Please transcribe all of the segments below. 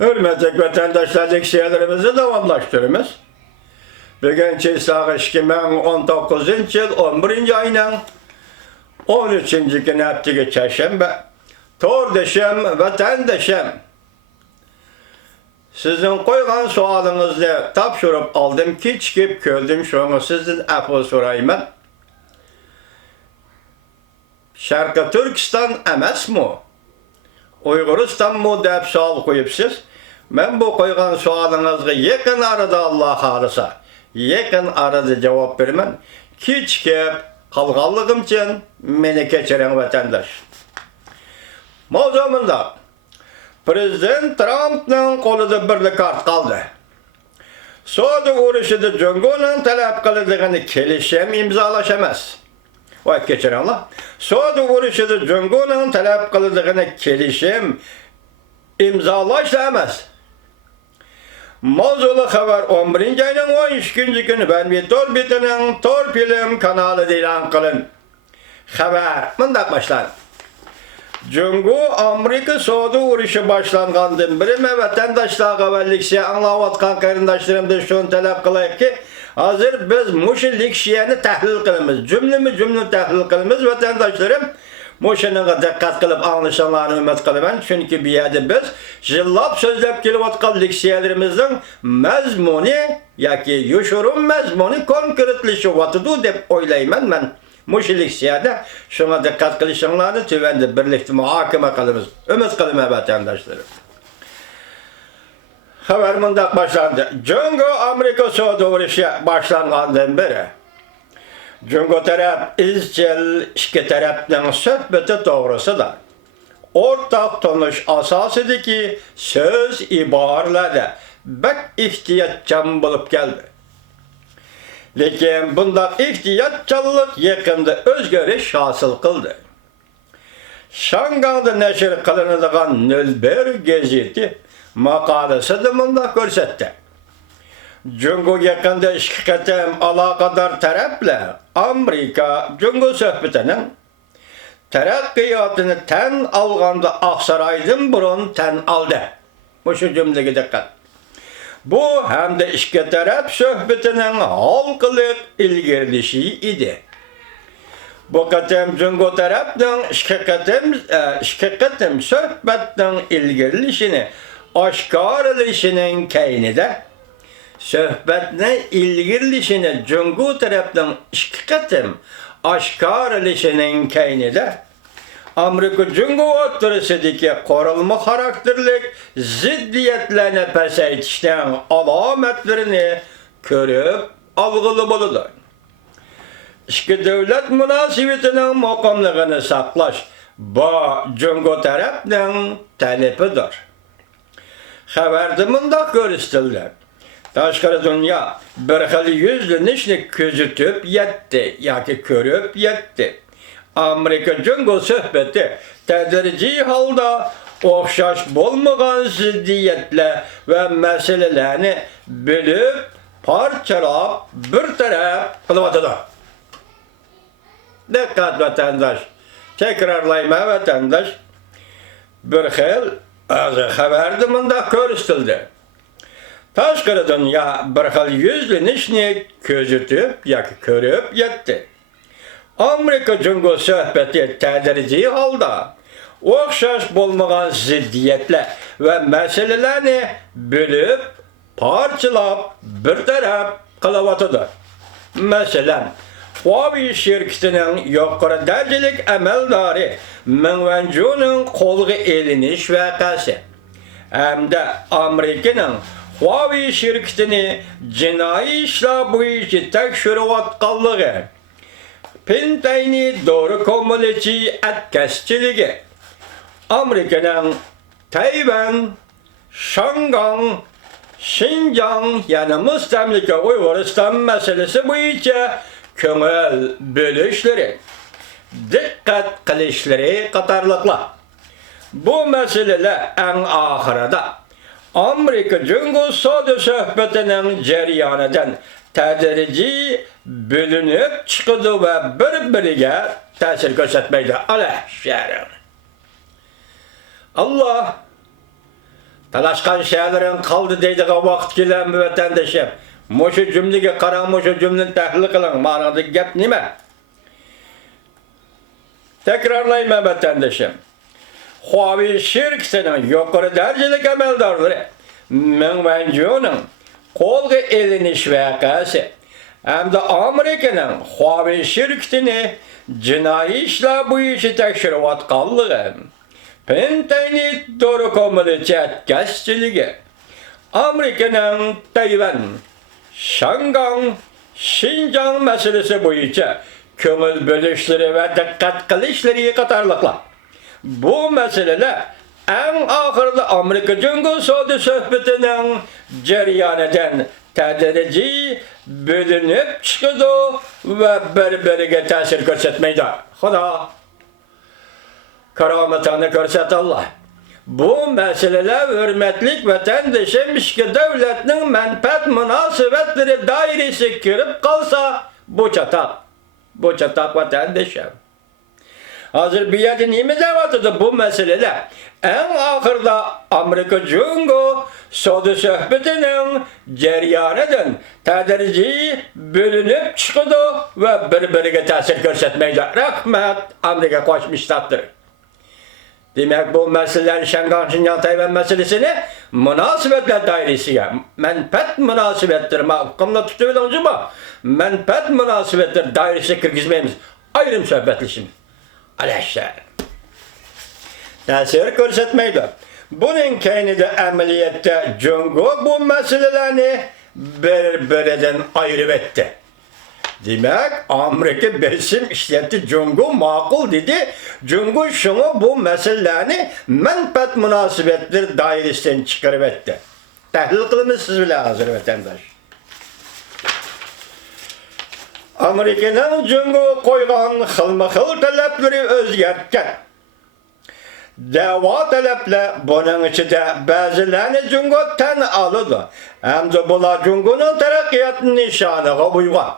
Hürmetli vatandaşlar, leksiyalarımızı davamlaştırırız. Bugün Çiğsağı 2019 yıl 11. ayının 13. günü hafta çarşamba. Tordaşım, vatandaşım. Sizin koygan sualınızı tapşırıp aldım ki çıkıp köldüm şunu sizin afı sorayım. Şarkı Türkistan emas mı? Uyguristan mı deyip sual koyupsiz. Ben bu koygan sualınızı yakın arada Allah halisa, yakın arada cevap vermem. Ki çıkıp kalganlığım için beni geçiren vatandaş. Mevzumunda Prezident Trump'ın kolunda bir kart kaldı. Suudi uğraşıda Cumhur'un talep kıldığını kelişim imzalaşamaz. Vay geçirenler. Suudi uğraşıda Cumhur'un talep kıldığını kelişim imzalaşamaz. Mevzulu haber 11. ayının 13. günü ben bir Torbit'in Torpilim kanalı ilan kılın. Haber mındak başlar. Cumhur Amerika Suudi uğraşı başlanğandan beri vatandaşlar qavallikse anlavatqan qarindaşlarımda şunu talep kılayık ki hazır biz muşu liksiyeni tahlil kılımız. Cümle tahlil kılımız vatandaşlarım. Muşunuğa dikkat kılıp anlaşanlarını ümit kılıman. Çünkü bir yerde biz jillap sözlep kelivatqan liksiyelerimizin mezmunu yaki yuşurun mezmunu konkretleşi vatıdu dep oylayman ben. Muşilik şuna dikkat kılışınlarını tüvendi birlikte muhakeme kılımız. Ümit kılıma vatandaşlarım. Haber mındak başlandı. Cumhur Amerika Suudi uğraşı başlanğandan beri Cumhur taraf izcil iki tarafın söhbeti doğrusu da ortak tanış asasıdır ki söz ibarlarda bek ihtiyatçam bulup geldi. Lekin bunda ihtiyatçılık yakında özgürüş hasıl kıldı. Şang'da neşir kılınıdığan Nülber geziti makalesi de bunda görsetti. Cumhur yakında işkitem alakadar tarafla Amerika Cumhur söhbetinin terakkiyatını ten alğanda Aksaray'dan burun ten aldı. Bu şu cümleye dikkat. Bu hem de iki taraf söhbetinin halkılık ilgirilişi idi. Bu katem Cumhur tarafından iki katem söhbetin ilgirilişini aşkarılışının kayını da söhbetine ilgirilişini Cumhur tarafından iki katem aşkarılışının kayını da Amerika Cumhur oturusudaki korunma karakterlik ziddiyetlerine pesaytişten alametlerini körüp algılı buludur. İki devlet münasibetinin makamlığını saklaş bu Cumhur tarafının talebidir. Haberde mındak görüstüldü. Taşkara dünya bir xil yüzlü nişni közütüp yetti, yaki körüp yetti. Amerika Cumhur söhbeti tedrici halda okşaş bolmagan ziddiyetle ve meselelerini bölüp parçalap bir taraf kılıvatıdır. Dikkat vatandaş, tekrarlayma vatandaş, bir xil haberdi mında körüstüldü. Taşkara dünya bir xil yüzlü nişni közütüp yaki körüp yetti. Amerika Cumhur söhbeti tedrici halda okşaş bolmagan ziddiyetle ve meselelerini bölüp parçalap bir taraf kılıvatıdır. Mesela Huawei şirketinin yukarı derecelik emeldarı Mengwencu'nun kolgu eliniş vakası hem de Amerika'nın Huawei şirketini cinayi işler boyunca tekşürüvatkallığı Pentayni doğru komüleci etkesçiliği Amerika'nın Tayvan, Şang'an, Şincan yani müstemlike Uyguristan meselesi boyunca köngül bölüşleri, dikkat kılışları katarlıkla. Bu meseleler en ahirada Amerika Cumhur Suudi söhbetinin cereyanından tedrici bölünüp çıkıdı ve birbirine tesir göstermeydi. Allah şerif. Allah Talaşkan şeylerin kaldı deydiği vakit gelen vatandaşım. Moşu cümlege karan moşu cümlenin tahlil kılın. Manadaki gap nime? Tekrarlayayım vatandaşım. Huavi şirk senin yukarı derecelik emeldarları. Menvencu'nun kolga eliniş vakası. Hem de Amerika'nın Huavi şirketini cinayi işler bu işi tekşirivat kallığı. Pentayni doğru komalı çetkesçiliği. Amerika'nın Tayvan, Şangay, Şincan meselesi boyunca kömür bölüşleri ve dikkat kılışları katarlıkla. Bu meseleler en ahırda Amerika Cumhuriyeti Saudi sohbetinin cereyaneden tedrici bölünüp çıkıdı ve birbirine tesir göstermeydi. Xuda karametini görsət Allah. Bu meseleler hürmetlik vatandaşım ki devletinin menfaat münasebetleri dairesi girip kalsa bu çatak vatandaşım. Hazır bir yerde neyimize vardı bu meseleler? En ahırda Amerika Cumhuriyeti Saudi sohbetinin cereyaneden tedrici bölünüp çıkıdı ve birbirine tesir göstermeydi. Rahmet Amerika koşmuştaktır. Demek bu meseleler Şangay, Şincan, Tayvan meselesini münasebetler dairesiye, menfaat münasebettir, hakkımda tutuyorlar ama menfaat münasebetler dairesiye kirgizmeyimiz. Ayrım sohbetleşimiz. Aleyhisselam. Tesir göstermeydi. Bunun kendi ameliyette Cumhur bu meselelerini birbirinden ayırıp etti. Demek Amerika besim işletti, Cumhur makul dedi. Cumhur şunu bu meselelerini menfaat münasebetleri dairesinden çıkarıp etti. Tahlil kılımız siz bile hazır vatandaş. Amerika'nın Cumhur koygan xılma-xıl talepleri özgertken. Dava taleple bunun içinde bazılarını Cumhur ten alıdı. Hem de bunlar Cumhur'un terakkiyatının nişanıga uygan.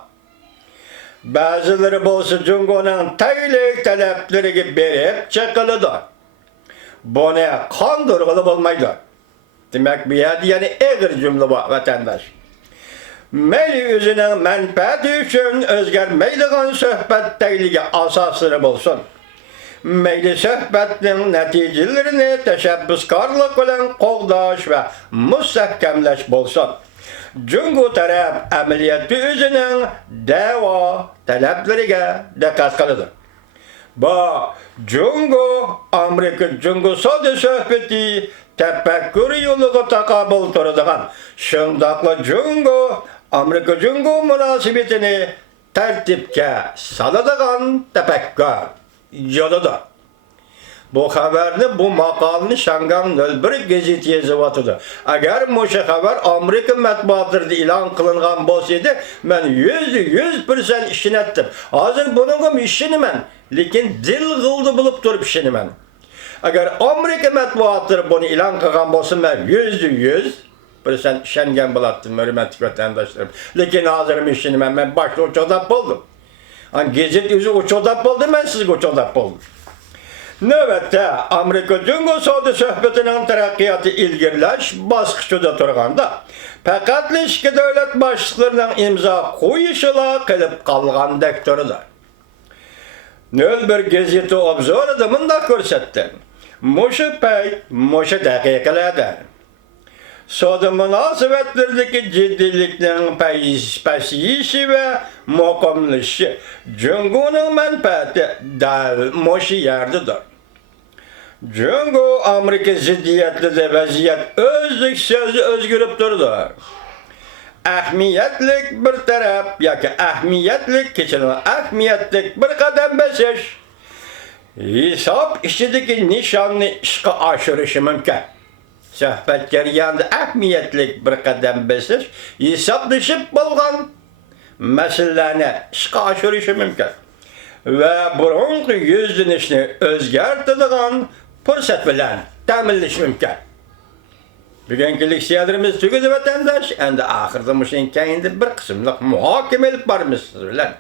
Bazıları bolsa Cumhur'un taylik talepleri berip çekildi. Bunu kandırgılı olmaydı. Demek bir yer yani eğer cümle var vatandaş. Meyli yüzünün menfaati için özgermeydiğin sohbet tayliği asasları bulsun. Meyli sohbetin neticelerini teşebbüskarlık olan qoğdaş ve müstehkemleş bulsun. Cumhur taraf ameliyatı üzerinin dava taleplerine dikkat kılıdır. Bu Cumhur, Amerika Cumhur Saudi sohbeti tefekkür yolu takabül turduğun şundaklı Cumhur, Amerika Cumhur münasebetini tertipke salıdığın tefekkür yoludur. Bu haberini, bu makalını Şangay 01 gazeti yazıvatıdır. Eğer bu haber Amerika matbuatında ilan kılıngan bolsaydı, ben %100% işini ettim. Hazır bunun işini ben, lekin dil kıldı bulup durup işini ben. Eğer Amerika matbuatları bunu ilan kılgan bolsa, ben %100% işengen bulattım, hürmetli vatandaşlarım. Lekin hazır işini ben başta uçodap buldum. Gazete yüzü uçodap buldum, ben siz uçodap buldum. Növbette Amerika Cumhuriyeti Saudi sohbetinin terakkiyatı ilgirlaş baskıçıda turganda fakat iki devlet başlıklarının imza koyuşuyla kılıp kalgan dektoridir. Nöl bir gazete obzoru mındak görsettim. Muşu pey, muşu dakikalarda. Saudi münasebetlerindeki ciddiliklerin pesiyişi ve mukamlışı Cumhur'un menfaati muşu yerdedir. Cumhur Amerika ziddiyetli de vaziyet özlük sözü özgürüp durdu. Ahmiyetlik bir taraf, yoki ahmiyetlik keçirilgan ahmiyetlik bir qadam basish hisob ishidagi nishonni ishga oshirishi mumkin. Sohbat jarayonida ahmiyetlik bir qadam basish hisoblashib bo'lgan masalalarni ishga oshirishi mumkin va burungi yuzlanishni o'zgartiradigan fursat bilan ta'minlash mumkin. Bugungi leksiyalarimiz tugadi vatandosh. Endi oxirida mushin keyinda bir qismliq muhokamalar bormiz siz bilan.